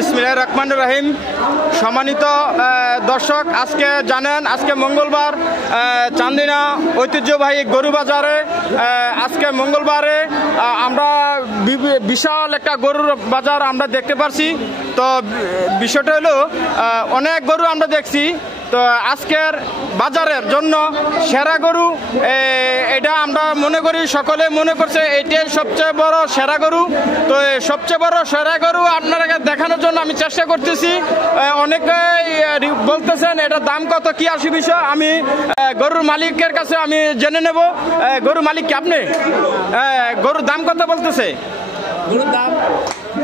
বিসমিল্লাহির রহমানির রহিম। সম্মানিত দর্শক, আজকে জানেন আজকে মঙ্গলবার চান্দিনা ঐতিহ্যবাহী গরু বাজারে আজকে মঙ্গলবারে আমরা বিশাল একটা গরুর বাজার আমরা দেখতে পারছি। তো বিষয়টা হলো অনেক গরু আমরা দেখছি। তো আজকের বাজারের জন্য সেরা গরু এটা আমরা মনে করি, সকলে মনে করছে এটাই সবচেয়ে বড় সেরা গরু। তো সবচেয়ে বড় সেরা গরু আপনাকে দেখানোর জন্য আমি চেষ্টা করতেছি। অনেকে বলতেছেন এটার দাম কত, কি আসি বিষয়, আমি গরুর মালিকের কাছে আমি জেনে নেব। গরুর মালিক কি আপনি? গরুর দাম কত বলতেছে? গরুর দাম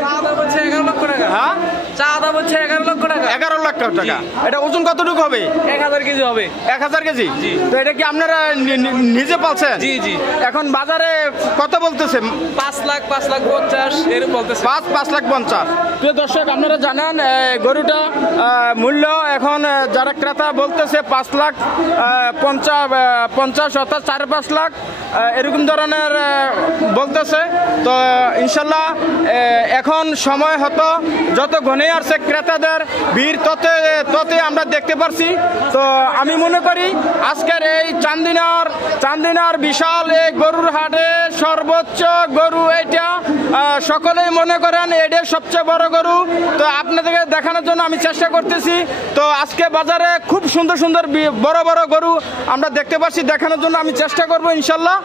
চাঁদা বলছে 11 লক্ষ টাকা। হ্যাঁ, চাঁদা বলছে 11 লক্ষ টাকা। 11 লক্ষ টাকা। এটা ওজন কতটুকু হবে? 1000 কেজি হবে। 1000 কেজি? তো এটা কি আপনারা নিজে পালছেন? জি জি। এখন বাজারে কত বলতেছে? 5 লাখ 50 এরকম বলতেছে। 5 লাখ 50। প্রিয় দর্শক, আপনারা জানেন গরুটা মূল্য এখন যারা ক্রেতা বলতেছে 5 লাখ 50 অর্থাৎ 4-5 লাখ এরকম ধরনের বলতেছে। তো ইনশাল্লাহ এখন সময় হতো যত ঘনে আসছে ক্রেতাদের ভিড় ততই আমরা দেখতে পারছি। তো আমি মনে করি আজকের এই চান্দিনার বিশাল এই গরুর হাটে সর্বোচ্চ গরু এটা সকলেই মনে করেন এটাই সবচেয়ে বড় গরু। তো আপনাদেরকে দেখানোর জন্য আমি চেষ্টা করতেছি। তো আজকে বাজারে খুব সুন্দর সুন্দর বড় বড় গরু আমরা দেখতে পাচ্ছি, দেখানোর জন্য আমি চেষ্টা করবো ইনশাল্লাহ।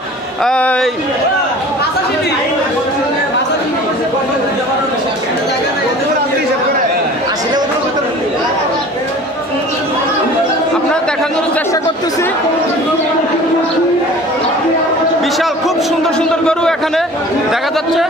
আপনারা দেখানোর চেষ্টা করতেছি। বিশাল খুব সুন্দর সুন্দর গরু এখানে দেখা যাচ্ছে।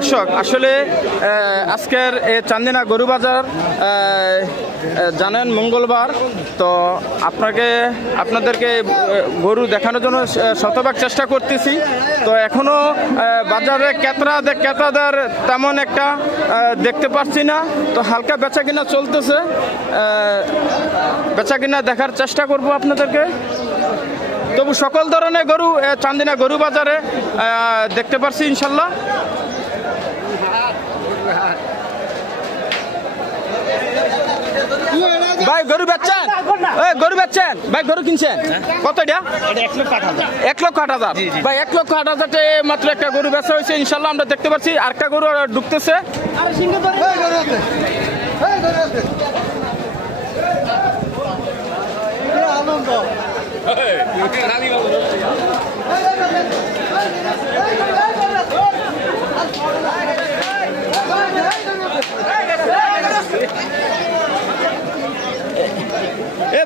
দর্শক, আসলে আজকের এই চান্দিনা গরু বাজার জানেন মঙ্গলবার। তো আপনাদেরকে গরু দেখানোর জন্য শতভাগ চেষ্টা করতেছি। তো এখনো বাজারে ক্রেতাদের তেমন একটা দেখতে পাচ্ছি না। তো হালকা বেচা কিনা চলতেছে, বেচা কিনা দেখার চেষ্টা করব আপনাদেরকে। তবু সকল ধরনের গরু চান্দিনা গরু বাজারে দেখতে পাচ্ছি ইনশাল্লাহ। ভাই গরু বেচছেন? গরু বেচছেন ভাই? গরু কিনছেন কত? এটা 1,08,000। ভাই 1,08,000 মাত্র একটা গরু বেচা হয়েছে ইনশাল্লাহ, আমরা দেখতে পাচ্ছি। আরেকটা গরু ঢুকতেছে।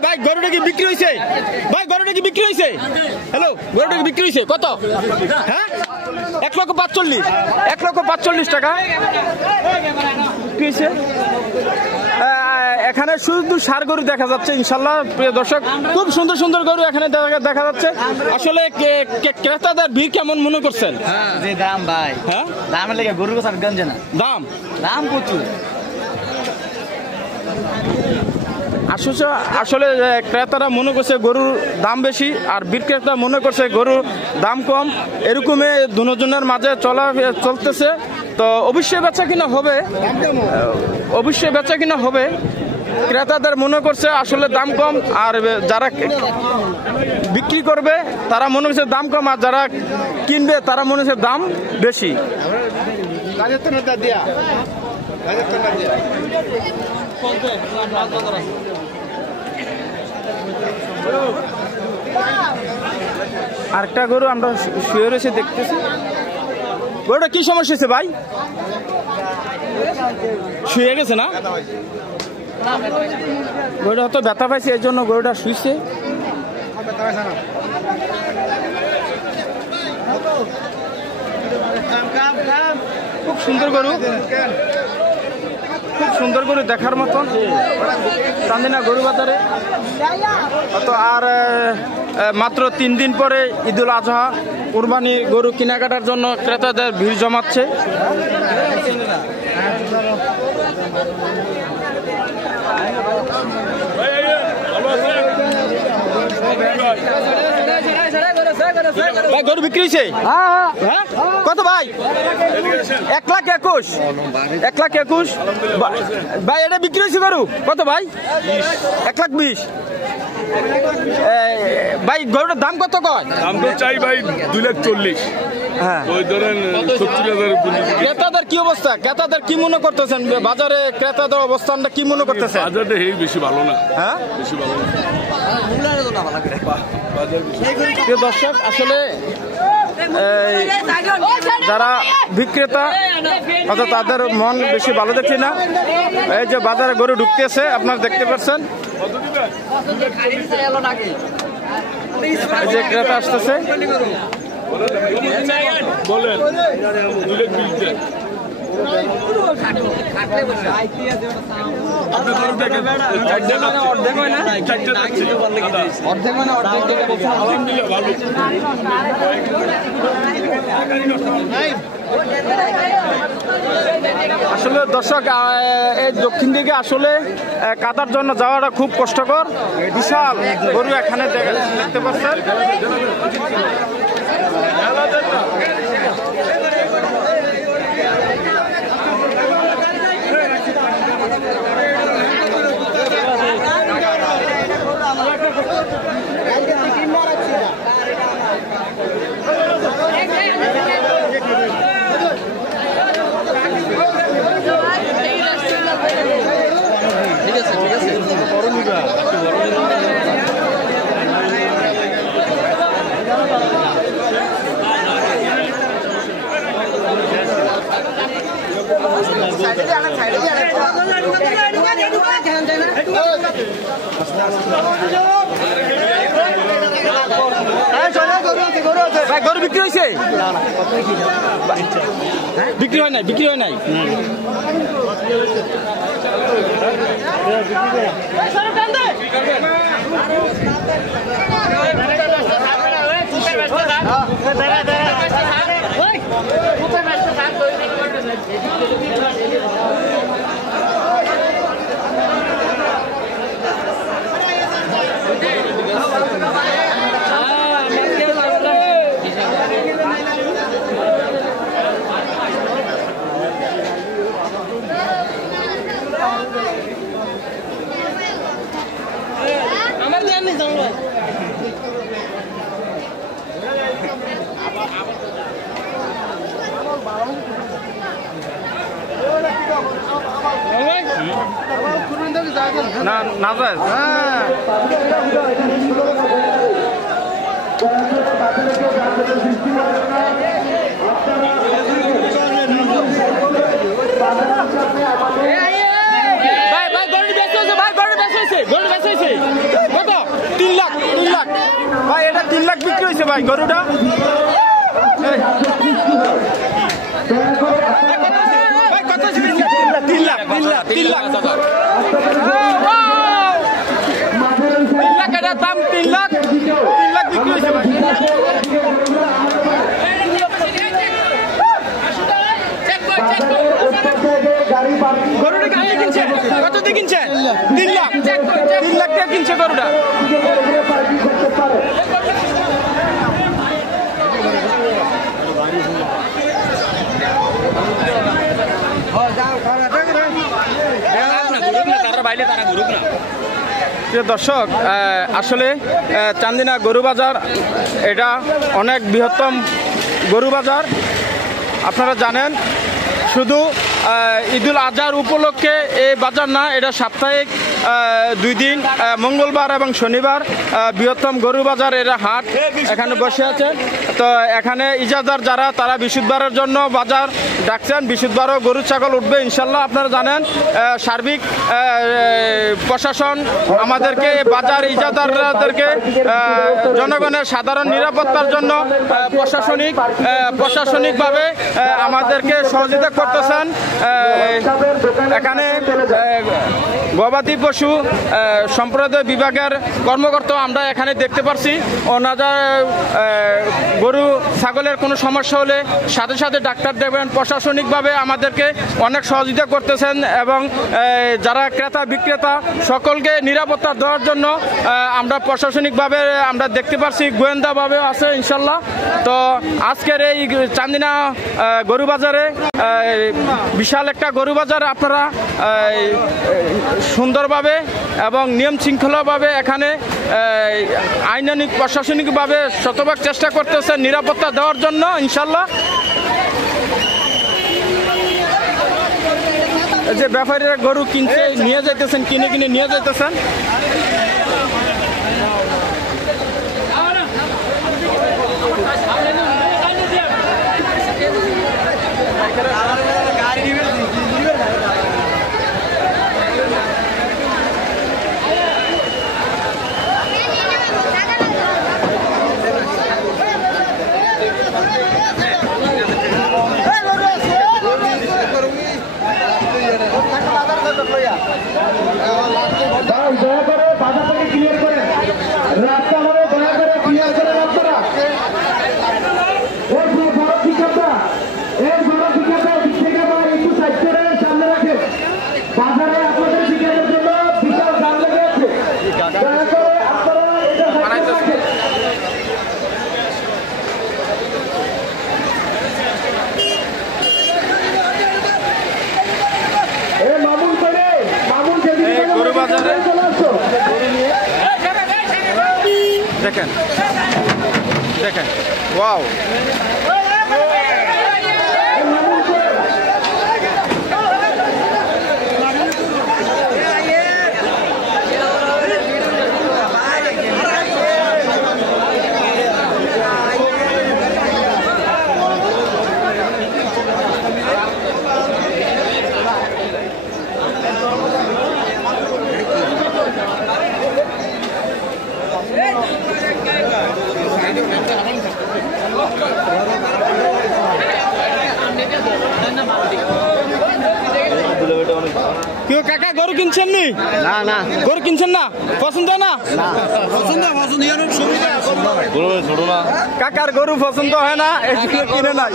ভাই গরুটা কি বিক্রি হয়েছে? ভাই গরুটা কি বিক্রি হয়েছে? হ্যালো, গরুটা কি বিক্রি হয়েছে কত? হ্যাঁ, 1,45,000। 1,45,000 টাকা বিক্রি হয়েছে। এখানে শুধু ষাঁড় গরু দেখা যাচ্ছে ইনশাল্লাহ। প্রিয় দর্শক, খুব সুন্দর সুন্দর গরু এখানে দেখা যাচ্ছে। আসলে ক্রেতাদের ভিড় কেমন মনে করছেন? যে দাম ভাই, হ্যাঁ দামের লেগে গরু গোছার গঞ্জে না। দাম প্রচুর। আসলে ক্রেতারা মনে করছে গরুর দাম বেশি, আর বিক্রেতা মনে করছে গরুর দাম কম। এরকমই দুজনের মাঝে চলতেছে। তো অবশ্যই বেচা কিনা হবে। ক্রেতাদের মনে করছে আসলে দাম কম, আর যারা বিক্রি করবে তারা মনে করছে দাম কম, আর যারা কিনবে তারা মনে করছে দাম বেশি। আরেকটা গরু আমরা শুয়ে রয়েছে দেখতেছি। গরুটা কি সমস্যা হয়েছে ভাই? শুয়ে গেছে না? গরুটা হয়তো ব্যথা পাইছে, এই জন্য গরুটা শুইছে। খুব সুন্দর গরু। খুব সুন্দর করে দেখার মতন চান্দিনা গরু বাজারে। তো আর মাত্র 3 দিন পরে ঈদুল আজহা, কুরবানি গরু কেনাকাটার জন্য ক্রেতাদের ভিড় জমাচ্ছে। ভাই গরু বিক্রি হয়েছে? হ্যাঁ, কত ভাই? 1,21,000। 1,21,000 ভাই, এটা বিক্রি হয়েছে গরু কত ভাই? 1,20,000। ভাই গরুটার দাম কত কয়? দাম তো চাই ভাই 2,40,000। হ্যাঁ, ওই ধরেন 70,000। ক্রেতাদের কি অবস্থা? ক্রেতাদের কি মনে করতেছেন বাজারে? ক্রেতাদের অবস্থানটা কি মনে করতেছেন? বাজারটা বেশি ভালো না, হ্যাঁ বেশি ভালো না। প্রিয় দর্শক, আসলে যারা বিক্রেতা অর্থাৎ তাদের মন বেশি ভালো দেখছি না। এই যে বাজারে গরু ঢুকতেছে, আপনারা দেখতে পাচ্ছেন, এই যে ক্রেতা আসতেছে। বলেন 2,20,000। আসলে দর্শক, এই দক্ষিণ দিকে আসলে কাদার জন্য যাওয়াটা খুব কষ্টকর। বিশাল গরু এখানে দেখতে পাচ্ছেন। ভাই গরু বিক্রি হয়েছে? বিক্রি হয় নাই, বিক্রি হয় নাই। না না যায়। হ্যাঁ, কত? 3 লাখ। 3 লাখ ভাই, এটা 3 লাখ বিক্রি হয়েছে ভাই গরুটা। ভাই কত? 3 লাখ। 3 লাখ। 3 লাখ। 3 লাখ এটার দাম। 3 লাখ। 3 লাখ বিক্রি হয়েছে ভাই। গরুটা গাড়ি কিনছে কত দিয়ে কিনছে? 3 লাখ। 3 লাখ টাকা কিনছে গরুটা। প্রিয় দর্শক, আসলে চান্দিনা গরু বাজার এটা অনেক বৃহত্তম গরু বাজার। আপনারা জানেন, শুধু ঈদুল আজহার উপলক্ষে এই বাজার না, এটা সাপ্তাহিক 2 দিন মঙ্গলবার এবং শনিবার বৃহত্তম গরু বাজার এর হাট এখানে বসে আছে। তো এখানে ইজাদার যারা তারা বৃহস্পতিবারের জন্য বাজার ডাকছেন, বৃহস্পতিবারও গরু ছাগল উঠবে ইনশাল্লাহ। আপনারা জানেন সার্বিক প্রশাসন আমাদেরকে বাজার ইজাদারদেরকে জনগণের সাধারণ নিরাপত্তার জন্য প্রশাসনিকভাবে আমাদেরকে সহযোগিতা করতেছেন। এখানে গবাদি পশু সম্প্রদায় বিভাগের কর্মকর্তা আমরা এখানে দেখতে পাচ্ছি। ওনারা গরু ছাগলের কোনো সমস্যা হলে সাথে সাথে ডাক্তার দেবেন। প্রশাসনিকভাবে আমাদেরকে অনেক সহযোগিতা করতেছেন এবং যারা ক্রেতা বিক্রেতা সকলকে নিরাপত্তা দেওয়ার জন্য আমরা প্রশাসনিকভাবে আমরা দেখতে পাচ্ছি, গোয়েন্দাভাবেও আছে ইনশাল্লাহ। তো আজকের এই চান্দিনা গরু বাজারে বিশাল একটা গরু বাজার আপনারা সুন্দরভাবে এবং নিয়ম শৃঙ্খলাভাবে এখানে আইনানিক প্রশাসনিকভাবে শতভাগ চেষ্টা করতেছেন নিরাপত্তা দেওয়ার জন্য ইনশাল্লাহ। যে ব্যাপারীরা গরু কিনছে নিয়ে যাইতেছেন, কিনে নিয়ে যাইতেছেন। দয়া করে বাধাটাকে ক্লিয়ার করেন, রাস্তা হবে দয়া করে ক্লিয়ার করেন আপনারা। এই যে বড় টিকাটা দিক থেকে একটু সাইড করে সামনে রাখে। বাজারে আপনাদের টিকাটের জন্য বিশাল দাম লেগে আছে, দয়া করে আপনারা এটা সাইড রাখেন। গরু বাজারে দেখেন দেখেন, ওয়াও কেউ কাকা গরু কিনছেন নি? না না গরু কিনছেন না? পছন্দ না? ছোট না কাকার গরু পছন্দ হয় না, এই জন্য কিনে নাই।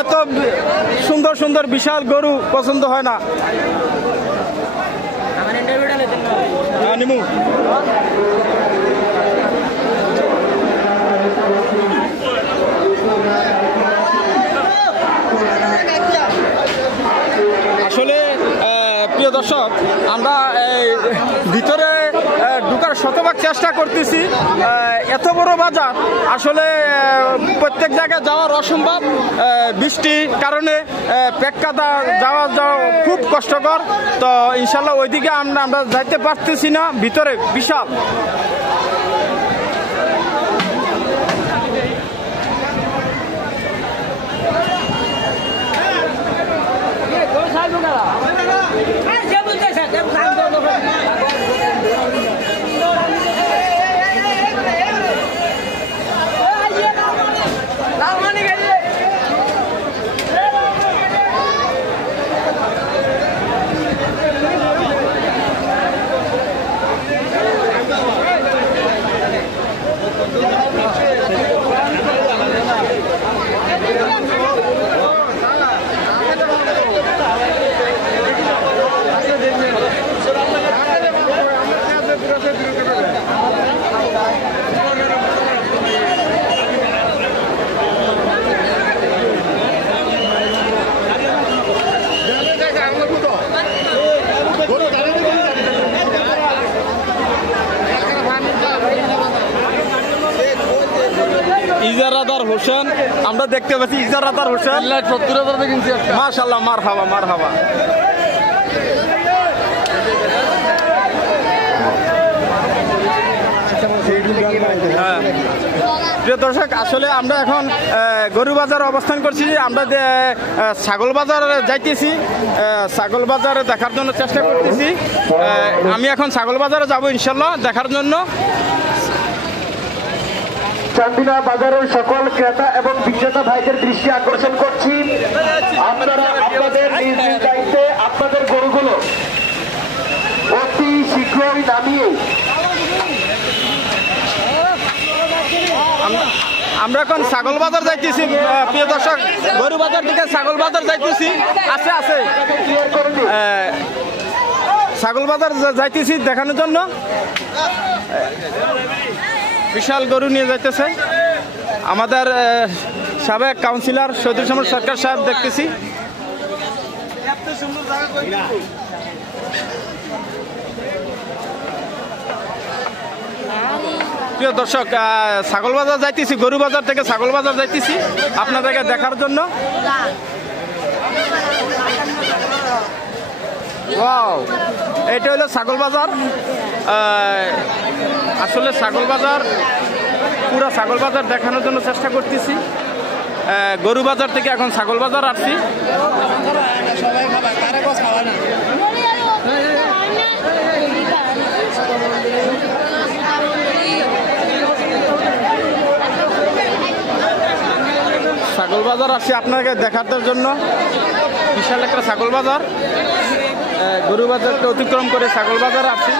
এত সুন্দর সুন্দর বিশাল গরু পছন্দ হয় না। নিমু আসলে প্রিয় দর্শক, আমরা ভিতরে ঢুকার শতভাগ চেষ্টা করতেছি। এত বড় বাজার আসলে প্রত্যেক জায়গায় যাওয়ার অসম্ভব, বৃষ্টির কারণে পেক্কাদা যাওয়া খুব কষ্টকর। তো ইনশাল্লাহ ওইদিকে আমরা যাইতে পারতেছি না, ভিতরে বিশাল। ইজারাদার হোসেন, আমরা দেখতে পাচ্ছি ইজারাদার হোসেন 70,000 কিনছি। মাশাআল্লাহ, মারহাবা মারহাবা। প্রিয় দর্শক, আসলে আমরা এখন গরু বাজারে অবস্থান করছি। আমরা ছাগল বাজারে যাইতেছি, ছাগল বাজারে দেখার জন্য চেষ্টা করতেছি। আমি এখন ছাগল বাজারে যাব ইনশাল্লাহ দেখার জন্য। চান্দিনা বাজারের সকল ক্রেতা এবং বিক্রেতা ভাইদের দৃষ্টি আকর্ষণ করছি, আপনারা আপনাদের নিজ নিজ দায়িত্বে আপনাদের গরুগুলো অতি শীঘ্রই নামিয়ে আমরা এখন ছাগল বাজার যাইতেছি। প্রিয় দর্শক, গরু বাজার থেকে ছাগল বাজার যাইতেছি। আছে ক্লিয়ার করে দিন। ছাগল বাজার যাইতেছি দেখানোর জন্য। বিশাল গরু নিয়ে যাইতেছে আমাদের সাবেক কাউন্সিলর সৈদুল ইসলাম সরকার সাহেব, দেখতেছি। প্রিয় দর্শক, ছাগল বাজার যাইতেছি, গরু বাজার থেকে ছাগল বাজার যাইতেছি আপনাদেরকে দেখার জন্য। ওয়াও, এটা হলো ছাগল বাজার। আসলে ছাগল বাজার, পুরো ছাগল বাজার দেখানোর জন্য চেষ্টা করতেছি। গরু বাজার থেকে এখন ছাগল বাজার আসছি। ছাগল বাজার আসছি আপনাকে দেখানোর জন্য। বিশাল একটা ছাগল বাজার, গরু বাজারকে অতিক্রম করে ছাগল বাজার আসছি।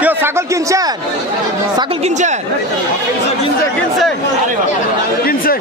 কেউ ছাগল কিনছেন? ছাগল কিনছেন? কিনছে কিনছে কিনছে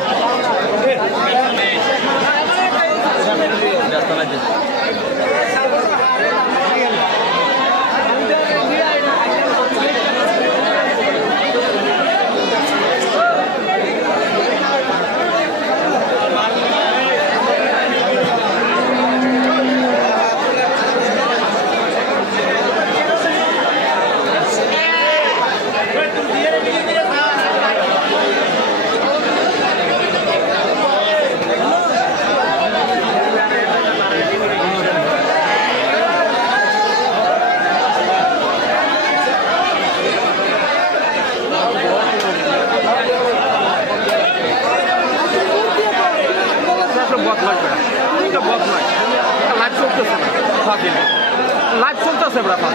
লাইভ চলতেছে ব্যাপার।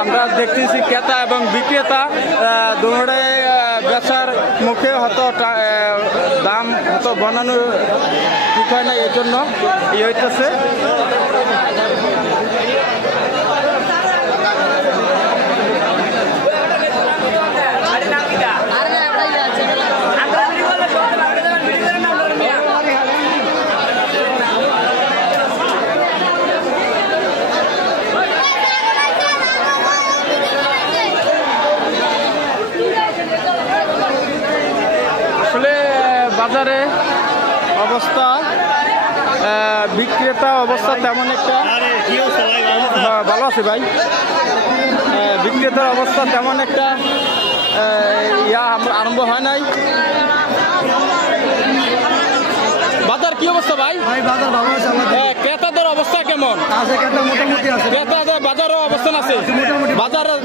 আমরা দেখতেছি ক্রেতা এবং বিক্রেতা দুটোই বেচার মুখে হয়তো দাম হয়তো বানানোর ঠিক হয় না, এই জন্য ই হইতেছে। বাজারে অবস্থা, বিক্রেতা অবস্থা তেমন একটা ভালো আছে ভাই। বিক্রেতার অবস্থা তেমন একটা আরম্ভ হয় নাই। বাজার কি অবস্থা ভাই? বাজার ভালো আছে। ক্রেতাদের অবস্থা কেমন আছে? ক্রেতাদের বাজারের অবস্থান আছে। বাজারের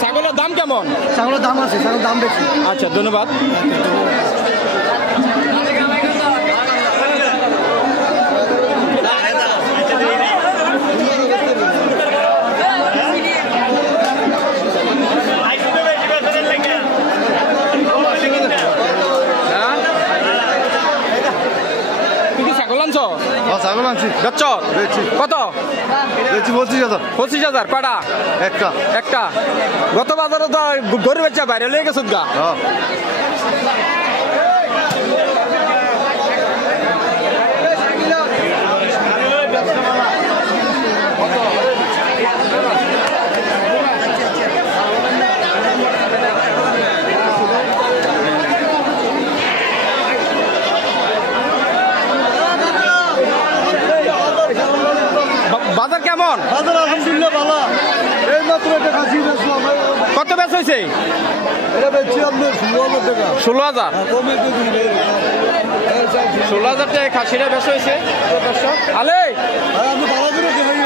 ছাগলের দাম কেমন? ছাগলের দাম আছে, ছাগলের দাম বেশি। আচ্ছা, ধন্যবাদ। ছাগল আনছি বেচছ বেচছি। কত? বেচছি 25,000 25,000 কটা? একটা। একটা। গত বাজারে তো গরু বেচা বাইরে লেগে গেছে গা। হ্যাঁ বাজার কেমন? বাজার আলহামদুলিল্লাহ ভালো। এই মাত্র একটা খাসি বেচলাম। কত বেচ হয়েছে? এটা বেচছি আপনার 16,000 টাকা। 16,000। কমে দিয়ে দিন ভাই। 16,000 টাকা খাসিটা বেচ হয়েছে। আলে আমি ভালো করে দেখাই।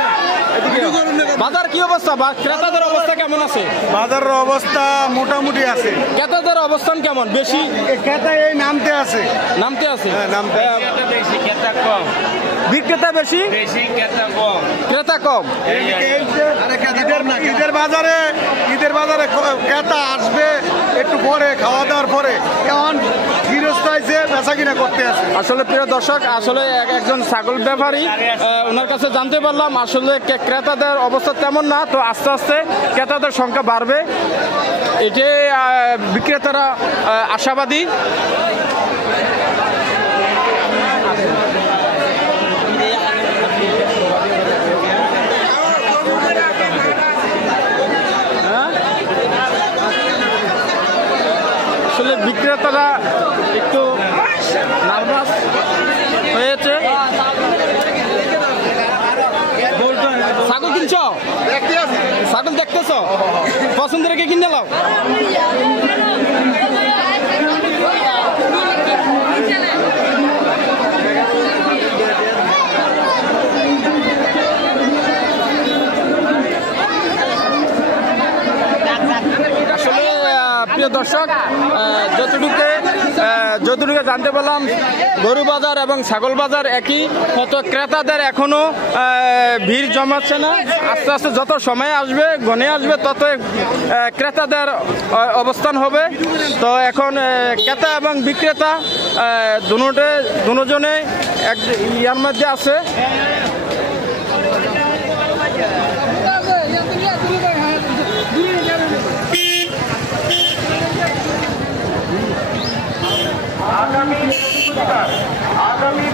বাজার কি অবস্থা? ক্রেতাদের অবস্থা কেমন আছে? বাজারের অবস্থা মোটামুটি আছে। ক্রেতাদের অবস্থান কেমন? বেশি ক্রেতা এই নামতে আছে। নামতে আছে? হ্যাঁ, নামতে। বিক্রেতা বেশি, ক্রেতা কম। ঈদের বাজারে ক্রেতা আসবে একটু পরে, খাওয়া দাওয়ার পরে। এখন গৃহস্থ হয়েছে, বেচা কিনা করতে আছে। আসলে প্রিয় দর্শক, আসলে একজন ছাগল ব্যাপারী, ওনার কাছে জানতে পারলাম আসলে ক্রেতাদের অবস্থা তেমন না। তো আস্তে আস্তে ক্রেতাদের সংখ্যা বাড়বে, এটাই বিক্রেতারা আশাবাদী। আসলে বিক্রেতারা একটু নার্ভাস হয়েছে। ছাগল কিনছ? ছাগল দেখতেছ? পছন্দ রেখে কিনে নাও। আসলে প্রিয় দর্শক, যতটুকু জানতে পারলাম গরু বাজার এবং ছাগল বাজার একই, হয়তো ক্রেতাদের এখনো ভিড় জমাচ্ছে না। আস্তে আস্তে যত সময় আসবে, গনে আসবে, তত ক্রেতাদের অবস্থান হবে। তো এখন ক্রেতা এবং বিক্রেতা দুজনে এক ইয়ার মধ্যে আছে। আগামী